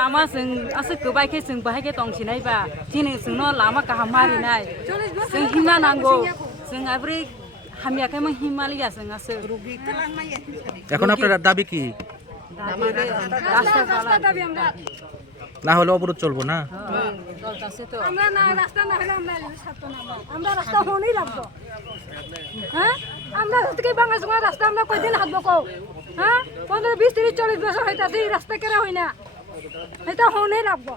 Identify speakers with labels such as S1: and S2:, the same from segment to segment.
S1: लामा जों आसो गोबायखे जों बाहायखे दंसिनायबा दिनै जोंनो लामा गाहाम मारिनाय जों हिमा नांगौ जों आब्रै हामियाखैमोन हिमालया जों आसो
S2: এখন আপনার দাবি কি
S1: রাস্তা
S2: না হলে অবরোধ চলবো না
S1: চলতেছে তো
S3: আমরা না রাস্তা না হলে আমরা ছাত্র না আমরা রাস্তা হনই লাগবো হ্যাঁ আমরা থেকে বাংলা সময় রাস্তা আমরা কয়দিন হাঁটবো কও হ্যাঁ পনেরো বিশ তিরিশ চল্লিশ বছর হইতাছে এই রাস্তা কেরা হয় না এটা লাগবো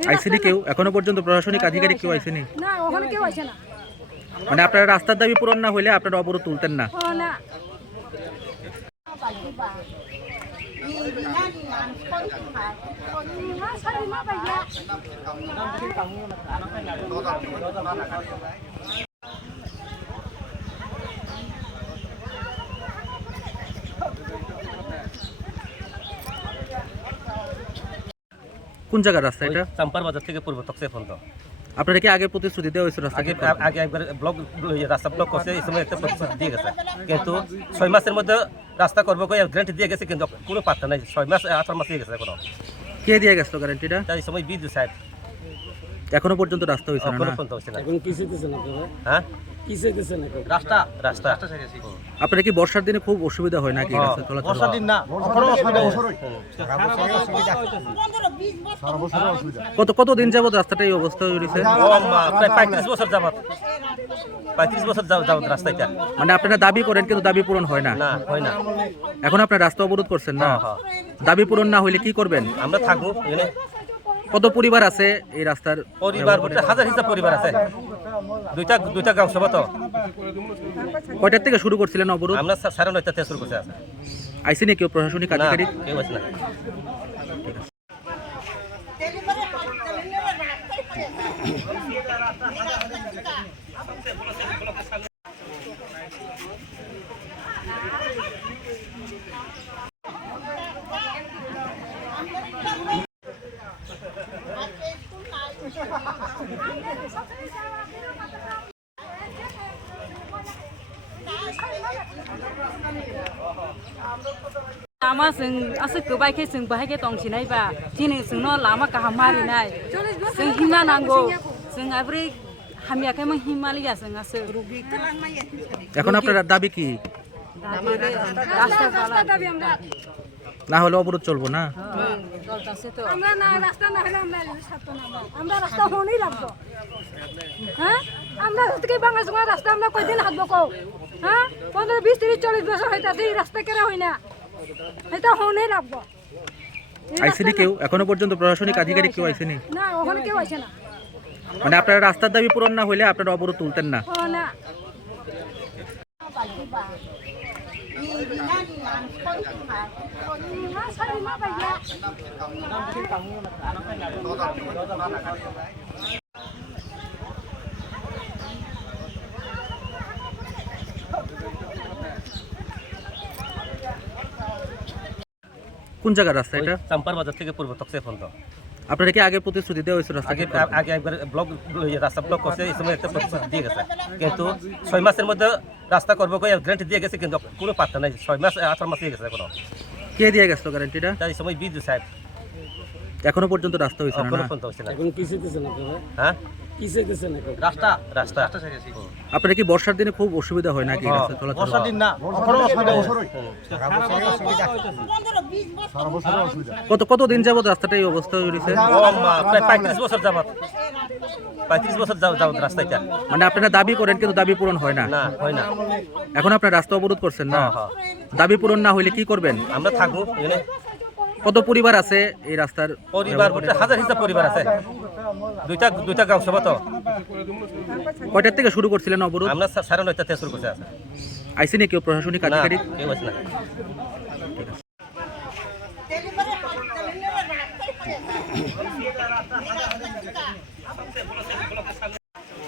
S3: এই
S2: আইসিনি কেউ? এখনও পর্যন্ত প্রশাসনিক আধিকারিক কেউ আইসেনি?
S3: না ওখানে কেউ আসে না।
S2: মানে আপনারা রাস্তার দাবি পূরণ না হলে আপনারা অবরোধ তুলতেন না?
S3: না।
S2: কোন জায়গার রাস্তা এটা?
S4: চাম্পার বাজার থেকে পূর্ব তকসে পর্যন্ত।
S2: আপনারা কি আগে প্রতিশ্রুতি দেওয়া হয়েছিল রাস্তা
S4: আগে আগে একবার ব্লক রাস্তা ব্লক করছে এই সময় একটা প্রতিশ্রুতি দিয়ে গেছে। কিন্তু ছয় মাসের মধ্যে রাস্তা করব কই গ্যারান্টি দিয়ে গেছে কিন্তু কোনো পাত্তা নাই। ছয় মাস আঠারো মাস দিয়ে গেছে কোনো
S2: কে দিয়ে গেছিল গ্যারান্টিটা
S4: এই সময় বিদ্যুৎ সাইড
S2: এখনও পর্যন্ত রাস্তা হয়েছে না না?
S4: পর্যন্ত হচ্ছে না।
S5: এখন কি চাইতেছেন আপনারা?
S4: হ্যাঁ?
S5: কি চাইতেছেন এখন?
S4: রাস্তা? রাস্তা।
S2: আপনারা কি বর্ষার দিনে খুব অসুবিধা হয় নাকি?
S4: হ্যাঁ,
S2: রাস্তা চলাচল?
S4: বর্ষার দিন না।
S2: কত কত দিন যাবত রাস্তাটা এই অবস্থা হয়েছে
S4: ও মা, প্রায় পঁয়ত্রিশ বছর যাবত। পঁয়ত্রিশ বছর যাব- যাবত রাস্তা এটা।
S2: মানে আপনারা দাবি করেন কিন্তু দাবি পূরণ হয় না?
S4: না হয় না।
S2: এখন আপনারা রাস্তা অবরোধ করছেন না?
S4: হ্যাঁ, হ্যাঁ।
S2: দাবি পূরণ না হইলে কি করবেন?
S4: আমরা থাকব এখানে।
S2: কত পরিবার আছে এই রাস্তার
S4: পরিবার বলতে হাজার হিসাব পরিবার আছে। দুইটা দুইটা গাঁও সভা তো।
S2: কয়টার থেকে শুরু করছিলেন অবরোধ?
S4: আমরা সাড়ে নয়টা থেকে শুরু করছে আছে
S2: আইসিনি কেউ প্রশাসনিক
S4: না
S2: আধিকারিক?
S4: কেউ আছে না।
S1: lama sing asa kebai ke sing bahai ke tong sinai ba tini sing no lama ka hamari nai sing hima nango
S2: sing abri hamia ke
S1: mang
S3: himali ya sing asa এখন আপনার দাবি কি
S2: না হলে অবরোধ চলবো না
S3: আমরা না রাস্তা না হলে আমরা আমরা রাস্তা হনেই লাগবো হ্যাঁ আমরা বাংলা রাস্তা আমরা কয়দিন হাঁটবো কও হ্যাঁ? পনেরো বিশ তিরিশ চল্লিশ বছর হইতাছে এই রাস্তা কেরা হয় না? এটা হনই লাগবো
S2: আইসিনি কেউ? এখনও পর্যন্ত প্রশাসনিক আধিকারিক কেউ আইসেনি?
S3: না ওখানে কেউ আসে না।
S2: মানে আপনারা রাস্তার দাবি পূরণ না হলে আপনারা অবরোধ তুলতেন না?
S3: না।
S2: কোন জায়গার রাস্তা এটা?
S4: চাম্পার বাজার থেকে পূর্ব তকসে পর্যন্ত।
S2: আপনারা কি আগে প্রতিশ্রুতি দেওয়া হয়েছিল রাস্তা
S4: আগে আগে একবার ব্লক রাস্তা ব্লক করছে এই সময় একটা প্রতিশ্রুতি দিয়ে গেছে। কিন্তু ছয় মাসের মধ্যে রাস্তা করব গ্যারান্টি দিয়ে গেছে কিন্তু কোনো পাত্তা নাই। ছয় মাস আঠারো মাস দিয়ে গেছে এখনও।
S2: কে দিয়ে গেছিল গ্যারান্টিটা
S4: তাই এই সময় বিদ্যুৎ সাইড
S2: এখনও পর্যন্ত রাস্তা হয়েছে না?
S4: পর্যন্ত হচ্ছে না।
S5: এখন কি
S4: হ্যাঁ?
S5: কি চাইতেছেন এখন?
S4: রাস্তা। রাস্তা।
S2: আপনারা কি বর্ষার দিনে খুব অসুবিধা হয় নাকি
S4: হ্যাঁ,
S2: রাস্তা চলাচল?
S4: না
S2: কত কত দিন যাবত রাস্তাটা এই অবস্থা হয়েছে
S4: পঁয়ত্রিশ বছর যাবত। পঁয়ত্রিশ বছর যাব- যাবত রাস্তা
S2: মানে আপনারা দাবি করেন কিন্তু দাবি পূরণ হয় না?
S4: না হয় না।
S2: এখন আপনারা রাস্তা অবরোধ করছেন না?
S4: হ্যাঁ, হ্যাঁ।
S2: দাবি পূরণ না হইলে কি করবেন?
S4: আমরা থাকব
S2: কত পরিবার আছে এই রাস্তার
S4: পরিবার হাজার হিসাব পরিবার আছে। দুইটা দুইটা গাঁও তো।
S2: কয়টার থেকে শুরু করছিলেন অবরোধ?
S4: আমরা সাড়ে নয়টা থেকে শুরু করছি আইসি
S2: নি কেউ প্রশাসনিক আধিকারিক
S4: কেউ আছে